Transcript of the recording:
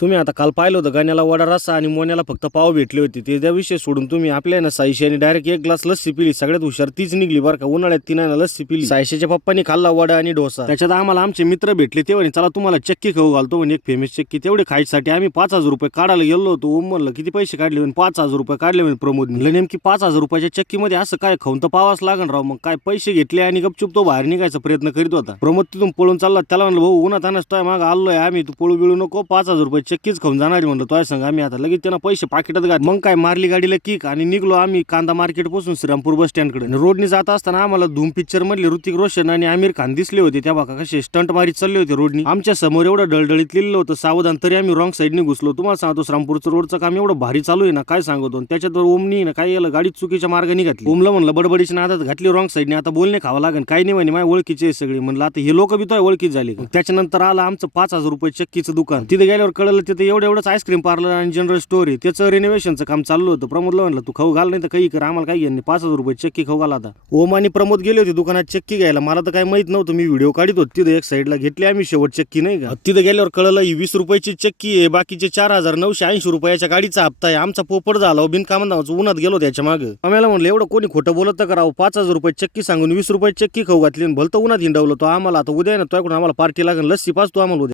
तुम्ही आता काल पाहिलं होतं गाण्याला वडा रस्सा आणि मोन्याला फक्त पाव भेटले होते. ते त्या विषय सोडून तुम्ही आपल्या ना साईशाने आणि डायरेक्ट एक ग्लास लस्सी पिली. सगळ्यात हुशार तीच निघली बरं का. उन्हाळ्यात तिनं लस्सी पिली. सायशीच्या पप्पाने खाल्ला वडा आणि डोसा. त्याच्यात आम्हाला आमचे मित्र भेटले. ते म्हणे चला तुम्हाला चक्की खाऊ घालतो. म्हणे एक फेमस चक्की. तेवढे खायसाठी आम्ही पाच हजार रुपये काढायला गेलो होतो. ओम म्हणलं किती पैसे काढले? म्हणे पाच हजार रुपये काढले. म्हणे प्रमोद. म्हणलं नेमकी पाच हजार रुपयाच्या चक्कीमध्ये असं काय खाऊन तर पावाच लागण राव. मग काय पैसे घेतले आणि गपचूप तो बाहेर निघायचा प्रयत्न करीत होता. प्रमोद तिथून पळून चालला. त्याला म्हणलं भाऊ उन्हात आणस तोय माग आलोय आम्ही. तू पळू बिळू नको. पाच हजार रुपये चक्कीच खाऊन जाणार म्हणलं. तोय सांग आम्ही आता लगेच त्यांना पैसे पाकिटात घात मग काय मारली गाडीला किक आणि निघलो आम्ही कांदा मार्केटपासून श्रीरामपूर बस स्टँडकडे रोडने जात असताना आम्हाला धूम पिक्चर मधले ऋतिक रोशन आणि आमिर खान दिसले होते. त्या बाका कसे स्टंट मारीत चालले होते रोडनी आमच्यासमोर एवढं डळडळीत लिहिलं होतं. सावधान तरी आम्ही रॉंग साईडने घुसलो. तुम्हाला सांगतो श्रामपूरचं रोडचं काम एवढं भारी चालू आहे ना काय सांगतो? आणि ओमनी ना काय याला गाडी चुकीच्या मार्गाने घातली. ओमला म्हणलं बडबडीच्या नादात घातली रॉंग साईडने आता बोलणे खावं लागेल काही नाही म्हणे माझ्या ओळखीचे सगळे. म्हणलं आता हे लोक बी तो ओळखीच झाले. त्याच्यानंतर आलं आमचं पाच हजार रुपये चक्कीचं दुकान. तिथे गेल्यावर कळलं तिथे एवढं एवढंच आईस्क्रीम पार्लर आणि जनरल स्टोर आहे. त्याचं रिनोव्हेशनचं काम चाललं होतं. प्रमोदला म्हणलं तू खाऊ घाल नाही तर काही कर. आम्हाला काही घेणे पाच हजार रुपये चक्की खाऊ घाला आता. ओम आणि प्रमोद गेले होते दुकानात चक्की घ्यायला. मला तर काही माहीत नव्हतं. मी व्हिडिओ काढत होतो. तिथं एक साईडला घेतली आम्ही शेवट चक्की नाही का? तिथं गेल्यावर कळलं ही वीस रुपयाची चक्की आहे. बाकीचे चार हजार नऊशे ऐंशी रुपयाच्या गाडीचा हप्ता आहे. आमचा पोपट झाला. बिनकामान नावाचं उन्हात गेलो त्याच्यामागे. आम्हाला म्हणलं एवढं कोणी खोटं बोलत तर करावं. पाच हजार रुपये चक्की सांगून वीस रुपये चक्की खाऊ घातली आणि भलतं उन्हात हिंडवलं तो आम्हाला आता उद्या ना तो आम्हाला पार्टी लागेल. लस्सी पाच तू आम्हाला उद्या.